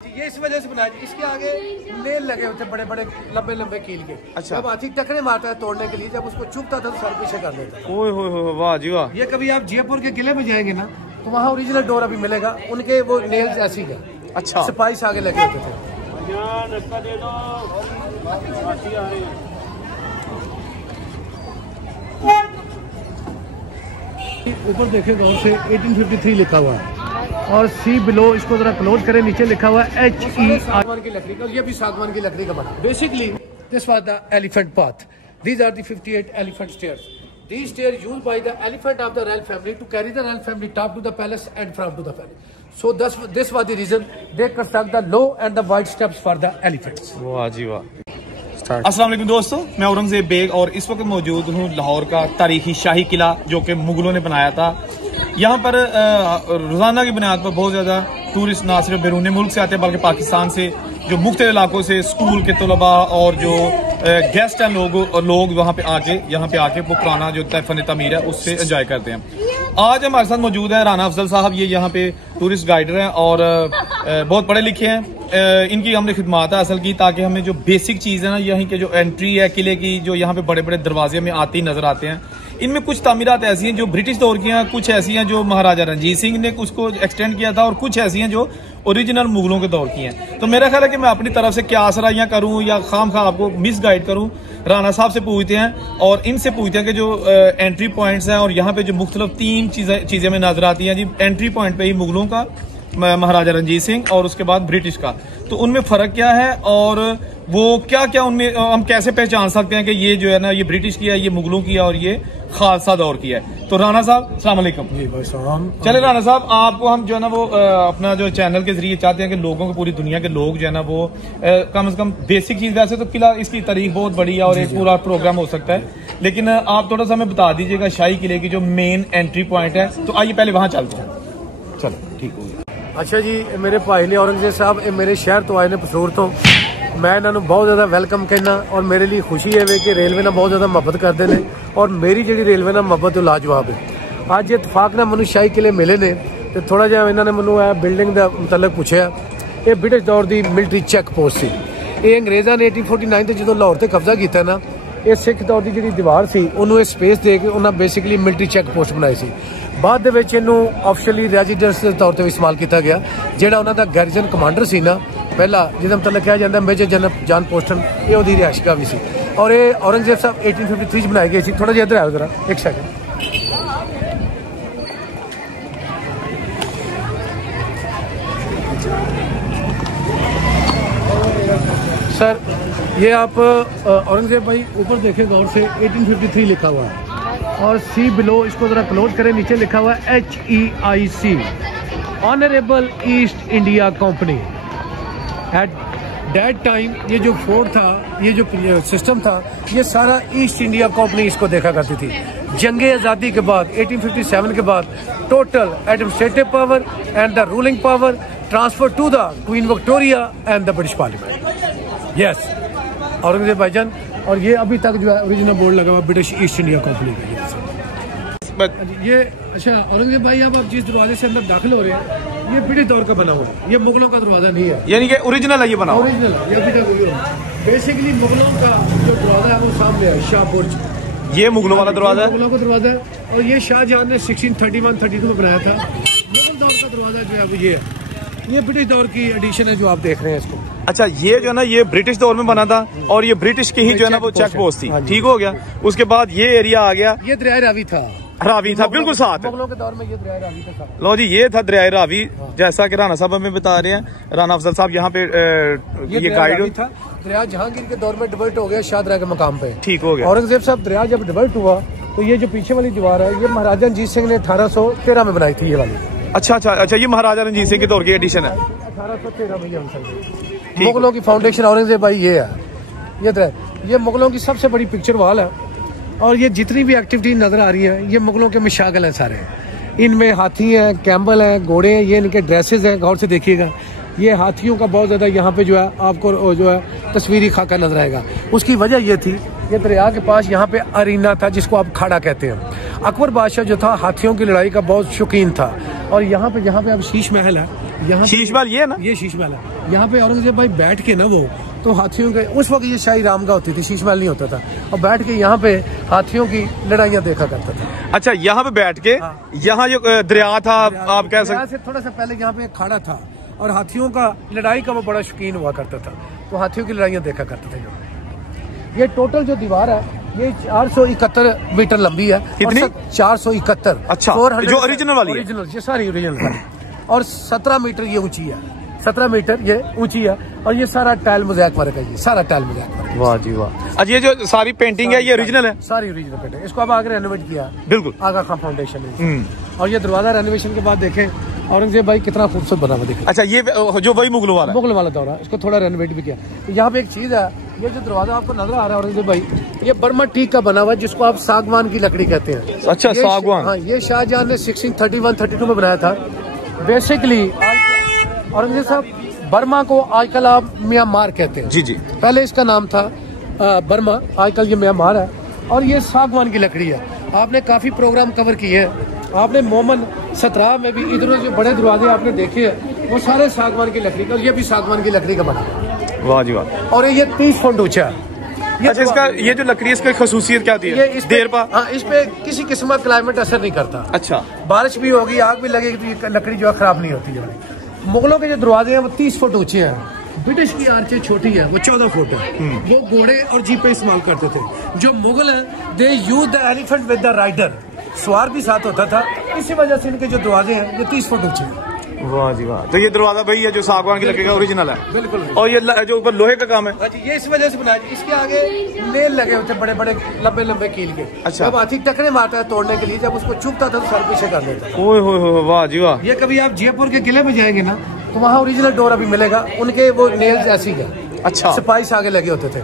ये इस वजह से बनाया, इसके आगे नेल लगे होते बड़े बड़े लंबे लंबे कील के। अच्छा। जब हाथी टकरे मारता है तोड़ने के लिए, जब उसको चुभता था तो सर पीछे कर देता था। ओए होए वाह जी वाह। ये कभी आप जयपुर के किले में जाएंगे ना तो वहाँ ओरिजिनल डोर अभी मिलेगा, उनके वो नेल्स ऐसी है। अच्छा। स्पाइस आगे लगे होते थे। ऊपर देखे गौर से 1853 लिखा हुआ है और सी बिलो, इसको जरा क्लोज करें, नीचे लिखा हुआ है HE सागवान की लकड़ी का। ये भी सागवान की लकड़ी का बना। Basically this was the elephant path. These are the 58 elephant stairs. These stairs used by the elephant of the royal family to carry the royal family top to the palace and from to the palace. So this was the reason they construct the low and the wide steps for the elephants. वाह जी वाह। अस्सलाम वालेकुम दोस्तों, मैं Aurangzeb bag और इस वक्त मौजूद हूँ लाहौर का तारीखी शाही किला जो कि मुगलों ने बनाया था। यहाँ पर रोजाना की बुनियाद पर बहुत ज्यादा टूरिस्ट ना सिर्फ बैरून मुल्क से आते हैं बल्कि पाकिस्तान से जो मुख्तलिफ इलाकों से स्कूल के तलबा और जो गेस्ट हैं लोग वहाँ पे आके वो पुराना जो फन तमीर है उससे एंजॉय करते हैं। आज हमारे साथ मौजूद है राना अफजल साहब। ये यहाँ पे टूरिस्ट गाइडर हैं और बहुत पढ़े लिखे हैं। इनकी हमने खिदमत है असल की, ताकि हमें जो बेसिक चीज़ है ना, यहीं के जो एंट्री है किले की, जो यहाँ पे बड़े बड़े दरवाजे में आती नजर आते हैं, इनमें कुछ तामीरात ऐसी हैं जो ब्रिटिश दौर की हैं, कुछ ऐसी हैं जो महाराजा रणजीत सिंह ने उसको एक्सटेंड किया था और कुछ ऐसी हैं जो ओरिजिनल मुगलों के दौर की हैं। तो मेरा ख्याल है कि मैं अपनी तरफ से क्या असराइयाँ करूँ या खाम खा आपको मिस गाइड करूँ, राना साहब से पूछते हैं और इनसे पूछते हैं कि जो एंट्री पॉइंट्स हैं और यहाँ पे जो मुख्तलिफ 3 चीजें में नजर आती हैं जी। एंट्री पॉइंट पे ही मुगलों का, महाराजा रंजीत सिंह और उसके बाद ब्रिटिश का, तो उनमें फर्क क्या है और वो क्या क्या उनमें हम कैसे पहचान सकते हैं कि ये जो है ना ये ब्रिटिश की है, ये मुगलों की है और ये खालसा दौर की है। तो राना साहब अस्सलाम वालेकुम। जी भाई साहब। चले राना साहब, आपको हम जो है ना वो अपना जो चैनल के जरिए चाहते हैं कि लोगों को, पूरी दुनिया के लोग जो है ना वो कम से कम बेसिक चीज, वैसे तो किला इसकी तारीख बहुत बड़ी है और एक पूरा प्रोग्राम हो सकता है, लेकिन आप थोड़ा सा हमें बता दीजिएगा शाही किले की जो मेन एंट्री पॉइंट है। तो आइए पहले वहां चलते हैं। चलो ठीक हो गया। अच्छा जी, मेरे भाई ने औरंगजेब साहब मेरे शहर तो आए ने पसूर तो मैं इन्होंने बहुत ज्यादा वेलकम करना और मेरे लिए खुशी है कि रेलवे ने बहुत ज्यादा मोहब्बत करते हैं और मेरी जी रेलवे ने मोहब्बत तो लाजवाब है। अज इतफाक ना मैं शाही किले मिले ने तो थोड़ा जहा इन्होंने मैं बिल्डिंग का मतलब पूछा। ये ब्रिटिश दौर की मिलिटरी चैक पोस्ट सी। ये अंग्रेज़ों ने 1849 जो लाहौर से कब्जा किया ना, ये सिख दौर की जी दीवार सी उन्होंने स्पेस दे के उन्हें बेसिकली मिलिटरी चैक पोस्ट बनाई सी। बाद ऑफिशियली रेजिडेंस के तौर पर इस्तेमाल किया गया। जोड़ा उन्होंने गैरिजन कमांडर सी ना पहला, जिसका मतलब कहा जाता मेजर जनरल जॉन पोस्टन, ये उसकी रिहायशगाह भी सी। और ये औरंगजेब साहब 1853 बनाई गई थी। थोड़ा जिहा इधर आओ जरा, एक सेकंड। सर ये आप औरंगजेब भाई ऊपर देखे गौर से 1853 लिखा हुआ है और सी बिलो, इसको जरा क्लोज करें, नीचे लिखा हुआ है HEIC, honourable east India company. At that time ये जो फोर्ट था, ये जो सिस्टम था, ये सारा ईस्ट इंडिया कंपनी इसको देखा करती थी। जंगे आज़ादी के बाद 1857 के बाद total administrative power and the ruling power transfer to the Queen Victoria and the British parliament. Yes Aurangzeb भाईजान। और ये अभी तक जो है ओरिजिनल बोर्ड लगा हुआ ब्रिटिश ईस्ट इंडिया कंपनी का। ये अच्छा औरंगजेब भाई, अब आप जिस दरवाजे से अंदर दाखिल हो रहे हैं ये ब्रिटिश दौर का बना हुआ है, ये मुगलों का दरवाजा नहीं है, यानी कि ओरिजिनल है, ये बना ओरिजिनल है, ये अभी तक बेसिकली मुगलों का जो दरवाजा है वो सामने है, शाहपुर। ये मुगलों वाला दरवाजा है, मुगलों का दरवाजा है और ये शाहजहां ने 1631-32 में बनाया था। मुगल दौर का दरवाजा जो है ये है, ये ब्रिटिश दौर की एडिशन है जो आप देख रहे हैं इसको। अच्छा, ये जो है ना ये ब्रिटिश दौर में बना था और ये ब्रिटिश की ही जो है ना वो चेक पोस्ट थी। ठीक हो गया। उसके बाद ये एरिया आ गया, ये दरिया रावी था। रावी था बिल्कुल साथ। मुगलों के दौर में ये दरिया रावी था। लो जी, ये था दरिया रावी, जैसा कि राना साहब हमें बता रहे हैं। राना अफजल साहब यहाँ पे ये गाइड था। दरिया जहांगीर के दौर में डिवर्ट हो गया शाहदरा के मकाम पे। ठीक हो गया। औरंगजेब साहब दरिया जब डिवर्ट हुआ तो ये जो पीछे वाली दीवार है ये महाराजा रणजीत सिंह ने 1813 में बनाई थी ये वाली। अच्छा, ये महाराजा रणजीत सिंह के दौर की एडिशन है। 1813 में ये मुगलों की फाउंडेशन औरंगजेब भाई ये है। ये मुगलों की सबसे बड़ी पिक्चर वॉल है और ये जितनी भी एक्टिविटी नजर आ रही है ये मुगलों के मिशागल हैं सारे। इनमें हाथी हैं, कैम्बल हैं, घोड़े हैं, ये इनके ड्रेसेस हैं। गौर से देखिएगा, ये हाथियों का बहुत ज्यादा यहाँ पे जो है आपको जो है तस्वीरी खाका नजर आएगा। उसकी वजह ये थी, ये दरिया के पास यहाँ पे अरीना था जिसको आप खाड़ा कहते हैं। अकबर बादशाह जो था हाथियों की लड़ाई का बहुत शौकीन था और यहाँ पे अब शीश महल है। यहाँ शीश महल ये ना, ये शीश महल है। यहाँ पे औरंगजेब भाई बैठ के ना वो तो हाथियों के उस वक्त ये शाही रामगा होती थी, शीश महल नहीं होता था, और बैठ के यहाँ पे हाथियों की लड़ाइयाँ देखा करता था। अच्छा, यहाँ पे बैठ के यहाँ जो दरिया था, आप कह सकते से थोड़ा सा पहले यहाँ पे एक खाड़ा था और हाथियों का लड़ाई का वो बड़ा शौकीन हुआ करता था, तो हाथियों की लड़ाइयाँ देखा करते थे। ये टोटल जो दीवार है ये 471 मीटर लंबी है। कितनी? 471। अच्छा, जो ओरिजिनल वाली है? ओरिजिनल, ये सारी ओरिजिनल, और 17 मीटर ये ऊंची है, 17 मीटर ये ऊंची है, और ये सारा टाइल मोज़ैक वर्क है, ये सारा टाइल मोज़ैक वर्क। वाह जी वाह। अच्छा, ये जो सारी पेंटिंग है ये ओरिजिनल है? सारी ओरिजिनल पेंटिंग। इसको अब आगे रेनोवेट किया, बिल्कुल आगा खां फाउंडेशन है। और ये दरवाजा रेनोवेशन के बाद देखें औरंगजेब भाई कितना खूबसूरत बना हुआ देखें। अच्छा, ये जो वही मुगलों वाला दौरा, इसको थोड़ा रेनोवेट भी किया। यहाँ पे एक चीज है, ये जो दरवाजा आपको नजर आ रहा है औरंगजेब भाई, ये बर्मा टीक का बना हुआ है, जिसको आप सागवान की लकड़ी कहते हैं। अच्छा, सागवान। हाँ, ये शाहजहां ने 1631-32 में बनाया था। बेसिकली औरंगजेब साहब बर्मा को आजकल आप म्यांमार कहते हैं। जी जी। पहले इसका नाम था बर्मा, आजकल ये म्यांमार है, और ये सागवान की लकड़ी है। आपने काफी प्रोग्राम कवर किए हैं, आपने मोमन 17 में भी इधर जो बड़े दरवाजे आपने देखे हैं वो सारे सागवान की लकड़ी का, और ये भी सागवान की लकड़ी का बना है। वाह जी वाह। और ये 30 फुट ऊंचा है। अच्छा, इसका ये जो लकड़ी है इसकी खसूसियत क्या होती है? ये देर पा? हाँ, इस पे किसी किस्म का क्लाइमेट असर नहीं करता। अच्छा, बारिश भी होगी, आग भी लगेगी, तो ये लकड़ी जो है खराब नहीं होती है। मुगलों के जो दरवाजे हैं वो 30 फुट ऊंचे हैं। ब्रिटिश की आर्चें छोटी है, वो 14 फुट है। वो घोड़े और जीपे इस्तेमाल करते थे। जो मुगल हैं they use the elephant with the rider, सवार भी साथ होता था, इसी वजह से इनके जो दरवाजे हैं ये 30 फुट ऊंचे हैं। वाह जी वाह। तो ये दरवाजा भाई है जो सागवान की लकड़ी का ओरिजिनल है? बिल्कुल। और ये जो ऊपर लोहे का काम है? ये इस वजह से बनाया, इसके आगे नेल लगे होते बड़े बड़े लंबे लंबे कील के। अच्छा। जब हाथी टकरे मारता है तोड़ने के लिए, जब उसको चुभता था तो सर पीछे कर देता था। ओए होए, वाह जी वाह। ये कभी आप जयपुर के किले में जाएंगे ना तो वहाँ ओरिजिनल डोर अभी मिलेगा, उनके वो नेल्स ऐसी है। अच्छा, सिपाही आगे लगे होते थे,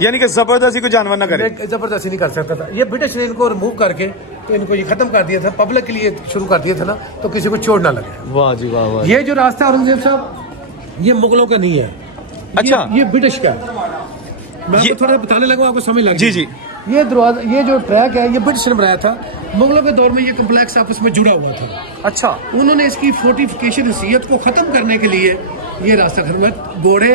यानी कि जबरदस्ती को जानवर ना करे? जबरदस्ती नहीं कर सकता था। ये ब्रिटिश ने इनको रिमूव करके तो इनको ये खत्म कर दिया था, पब्लिक के लिए शुरू कर दिया था ना, तो किसी को चोट ना लगे। वाह जी वाह वाह। ये जो रास्ता औरंगजेब साहब ये मुगलों का नहीं है। अच्छा, ये ब्रिटिश का है। मैं आपको थोड़ा बताने लगा, आपको समझ लग जी जी। ये दरवाजा, ये जो ट्रैक है ये ब्रिटिश ने बनाया था। मुगलों के दौर में ये कम्प्लेक्स आपस में जुड़ा हुआ था। अच्छा, उन्होंने इसकी फोर्टिफिकेशन हैसियत को खत्म करने के लिए ये रास्ता खत्म, घोड़े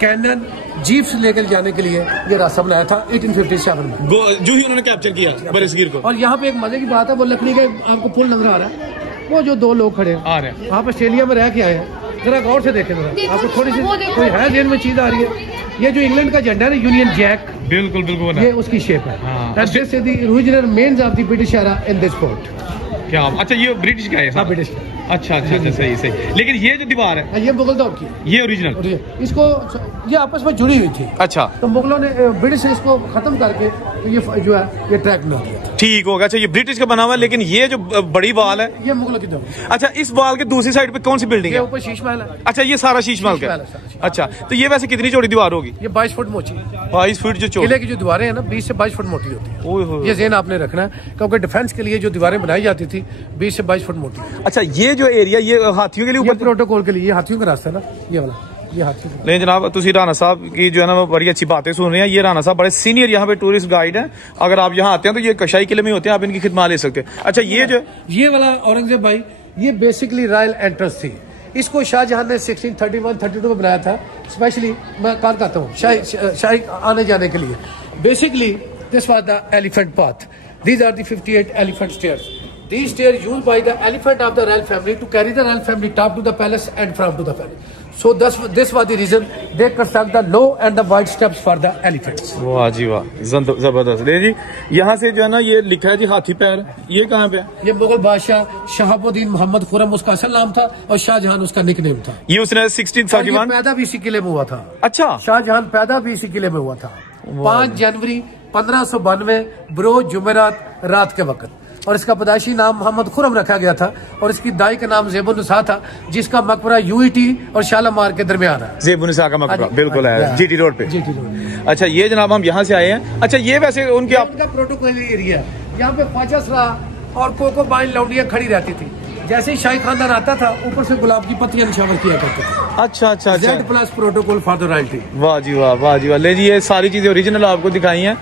कैनन जीप्स लेकर जाने के लिए ये रास्ता बनाया था 1857 में, जो ही उन्होंने कैप्चर किया बरसगीर को। और यहाँ पे एक मजे की बात है, वो लकड़ी का आपको पुल नजर आ रहा है, वो जो 2 लोग खड़े आ रहे हैं, आप ऑस्ट्रेलिया में रह के आए हैं, जरा गौर से देखें, जरा आपको थोड़ी सी कोई है जेल में चीज आ रही है। ये जो इंग्लैंड का झंडा है यूनियन जैक, बिल्कुल बिल्कुल, ये उसकी शेप है। This is the original mains of the British era in this fort. क्या? अच्छा, ये ब्रिटिश का है? हाँ, ब्रिटिश का। अच्छा अच्छा अच्छा, सही सही। लेकिन ये जो दीवार है ये मुगल दौर की, ये ओरिजिनल, इसको ये आपस में जुड़ी हुई थी। अच्छा, तो मुगलों ने ब्रिटिश ने इसको खत्म करके तो ये जो है ये ट्रैक बना दिया। ठीक होगा। अच्छा, ये ब्रिटिश का बना हुआ है, लेकिन ये जो बड़ी वाल है ये मुगलों की दौर। अच्छा, इस वाल के दूसरी साइड पे कौन सी बिल्डिंग ये है? ऊपर शीश महल है। अच्छा, ये सारा शीश महल का? अच्छा, तो ये वैसे कितनी चौड़ी दीवार होगी? ये 22 फुट मोटी, 22 फीट जो चौड़ी। किले की जो दीवारें हैं ना 20 से 22 फुट मोटी होती है। ओए होए, ये ज़हन आपने रखना है, क्योंकि डिफेंस के लिए जो दीवारें बनाई जाती थी 20 से 22 फुट मोटी। अच्छा, ये जो एरिया ये हाथियों के लिए ऊपर प्रोटोकॉल के लिए, ये हाथियों का रास्ता है ना, ये वाला, ये हाथियों का। नहीं जनाब, तुसी राणा साहब की जो है ना वो बड़ी अच्छी बातें सुन रहे हैं। ये राणा साहब बड़े सीनियर यहाँ पे टूरिस्ट गाइड हैं। अगर आप यहाँ आते हैं तो ये कशाई किले में होते हैं, आप इनकी खिदमत ले सकते हैं। अच्छा, ये वाला औरंगजेब भाई, ये बेसिकली रॉयल एंट्रेंस थी। इसको शाहजहां ने 1631-32 में बनाया था, स्पेशली मैं कार कहता हूँ शाही आने जाने के लिए। Basically this was the elephant path, these are the 58 elephant stairs. These stairs used by the elephant of the royal family to carry the royal family top to the palace and from to the palace. So this was the reason they construct the low and the wide steps for the elephants. वाह जी वाह, जबरदस्त। जी, यहाँ से जो है ना ये लिखा है जी हाथी पैर, ये कहाँ पे? ये मुगल बादशाह शहाबुद्दीन मोहम्मद खुरम उसका असल नाम था, और शाहजहां उसका निकनेम था। ये उसने 1631 पैदा भी इसी किले में हुआ था। अच्छा, शाहजहां पैदा भी इसी किले में हुआ था 5 जनवरी 1592 बरोज जुमेरात रात के वक्त, और इसका पैदाइशी नाम मोहम्मद खुरम रखा गया था, और इसकी दाई का नाम ज़ेबुन्निसा था, जिसका मकबरा यूईटी और शालामार के दरमियान है। ज़ेबुन्निसा का मकबरा बिल्कुल है, जीटी रोड पे। GT road. अच्छा, ये जनाब हम यहाँ से आए हैं। अच्छा, ये वैसे उनके आपका प्रोटोकॉल एरिया, यहाँ पे 50 और कोको बाइन लौंडियां खड़ी रहती थी। जैसे ही शाही खानदान आता था, ऊपर से गुलाब की पत्तियां निशावर किया करते थे। अच्छा अच्छा अच्छा, Z+ protocol for the royalty. वाह जी वाह, वाह जी वाह। ले जी, ये सारी चीजें ओरिजिनल आपको दिखाई हैं।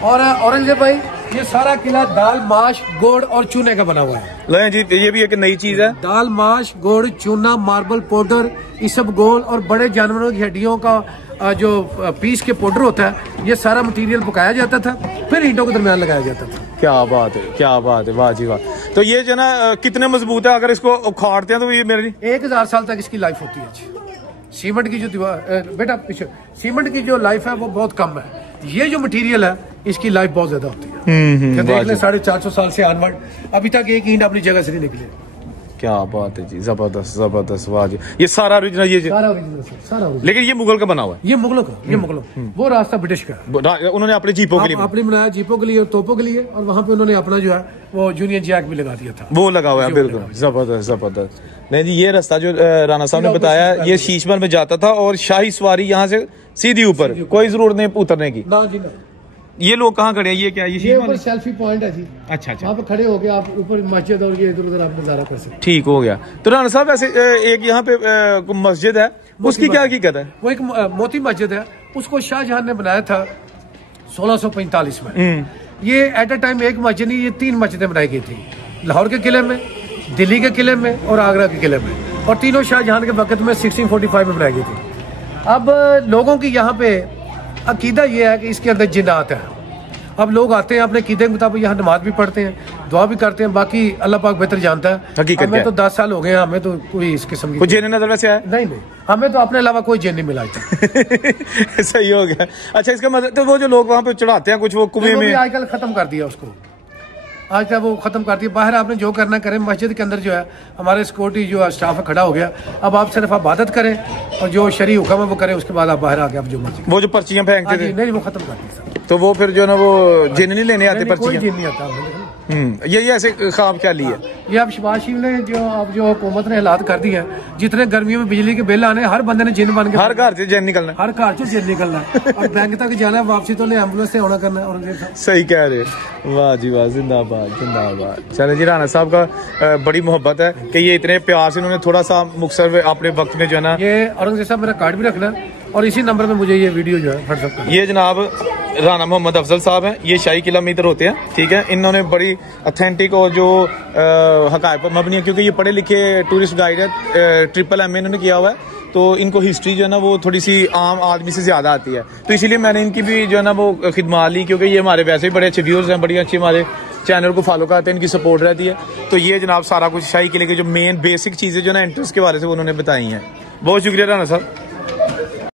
और औरंगजेब भाई ये सारा किला दाल, माश, गुड़ और चूने का बना हुआ है। ले जी, ये भी एक नई चीज है। दाल, माश, गुड़, चूना, मार्बल पाउडर, इसबगोल और बड़े जानवरों की हड्डियों का जो पीस के पाउडर होता है, ये सारा मटेरियल पकाया जाता था, फिर ईंटों के दरमियान लगाया जाता था। क्या बात है, क्या बात है, वाह जी वाह। तो ये जो ना कितने मजबूत है, अगर इसको उखाड़ते हैं तो ये मेरे 1000 साल तक इसकी लाइफ होती है। सीमेंट की जो दीवार, बेटा पीछे, सीमेंट की जो लाइफ है वो बहुत कम है। ये जो मटेरियल है इसकी लाइफ बहुत ज्यादा होती है। देख ले 450 साल से ऑनवर्ड अभी तक एक ईंट अपनी जगह से नहीं निकले। क्या बात है जी, जबरदस्त जबरदस्त, वाह जी। ये सारा ओरिजिनल, ये सारा ओरिजिनल, सारा ओरिजिनल। लेकिन ये मुगल का बना हुआ है। ये मुगलों का, ये मुगलों, वो रास्ता ब्रिटिश का है। उन्होंने अपने जीपों के लिए अपने बनाया, जीपों के लिए और तोपों के लिए, और वहाँ पे उन्होंने अपना जो है वो यूनियन जैक भी लगा दिया था। वो लगा हुआ है, बिल्कुल जबरदस्त जबरदस्त। नहीं जी, ये रास्ता जो राणा साहब ने बताया, ये शीशमहल में जाता था और शाही सवारी यहाँ से सीधी ऊपर, कोई जरूरत नहीं उतरने की। ना जी ना। ये लोग कहाँ खड़े हैं, ये क्या, ये ऊपर सेल्फी पॉइंट है जी। अच्छा अच्छा, वहाँ पे खड़े हो गए आप, ऊपर मस्जिद और ये इधर उधर आप नजारा कर सकते। ठीक हो गया। तो राणा साहब ऐसे एक यहाँ पे मस्जिद है, उसकी क्या हकीकत है? वो एक मोती मस्जिद है, उसको शाहजहां ने बनाया था 1645 में। ये एट अ टाइम एक मस्जिद नहीं, ये 3 मस्जिदें बनाई गई थी, लाहौर के किले में, दिल्ली के किले में और आगरा के किले में, और तीनों शाहजहां के वक्त में 1645 में बनाई गई थी। अब लोगों की यहाँ पे अकीदा ये है कि इसके अंदर जिन्नात है। अब लोग आते हैं अपने कीदे के मुताबिक, यहाँ नमाज भी पढ़ते हैं, दुआ भी करते हैं, बाकी अल्लाह पाक बेहतर जानता है। हमें तो 10 साल हो गए, हमें तो कोई इस किस्म की जिन नजर में से आया नहीं, हमें तो अपने अलावा कोई जिन नहीं मिला। सही हो गया। अच्छा, इसका मतलब तो वो जो लोग वहाँ पे चढ़ाते हैं कुछ, वो कुएं में आजकल खत्म कर दिया उसको, आज तक वो खत्म कर दिया। बाहर आपने जो करना करें, मस्जिद के अंदर जो है हमारे सिक्योरिटी जो स्टाफ है खड़ा हो गया। अब आप सिर्फ इबादत करें और जो शरई हुक्म है वो करें, उसके बाद आप बाहर आके आप जो मर्जी। वो जो पर्चियां फेंकते थे, नहीं, वो खत्म कर दी। तो वो फिर जो है ना वो जिन नहीं लेने आते, पर्चियां, कोई जिन नहीं आता। ये ऐसे ख्वाब क्या लिए? ये अब शहबाज शरीफ ने जो हुकूमत ने हालात कर दिए हैं, जितने गर्मियों में बिजली के बिल आने, हर बंदे ने जिन बन के, हर घर से जिन निकलना, हर घर से जिन निकलना और बैंक तक जाना, वापसी तो एम्बुलेंस से होना करना है। सही कह रहे, वाह जी वाह, जिंदाबाद जिंदाबाद। चले जी, राणा साहब का बड़ी मोहब्बत है कि ये इतने प्यार से उन्होंने थोड़ा सा मुख्तसर अपने वक्त में जो है ना, ये औरंगजेब साहब मेरा कार्ड भी रखना और इसी नंबर में मुझे ये वीडियो जो है व्हाट्सएप कर। ये जनाब राणा मोहम्मद अफजल साहब हैं, ये शाही किला में इधर होते हैं, ठीक है। इन्होंने बड़ी ऑथेंटिक और जो हकायत पर मबनी है, क्योंकि ये पढ़े लिखे टूरिस्ट गाइड है, MMM इन्होंने किया हुआ है, तो इनको हिस्ट्री जो है ना वो थोड़ी सी आम आदमी से ज्यादा आती है, तो इसीलिए मैंने इनकी भी जो है ना वो खिदमत ली, क्योंकि ये हमारे वैसे ही बड़े अच्छे व्यूअर्स हैं, बड़ी अच्छी हमारे चैनल को फॉलो करते हैं, इनकी सपोर्ट रहती है। तो ये जनाब सारा कुछ शाही किले के जो मेन बेसिक चीजें जो ना एंट्रेंस के बारे से उन्होंने बताई हैं। बहुत शुक्रिया राणा साहब।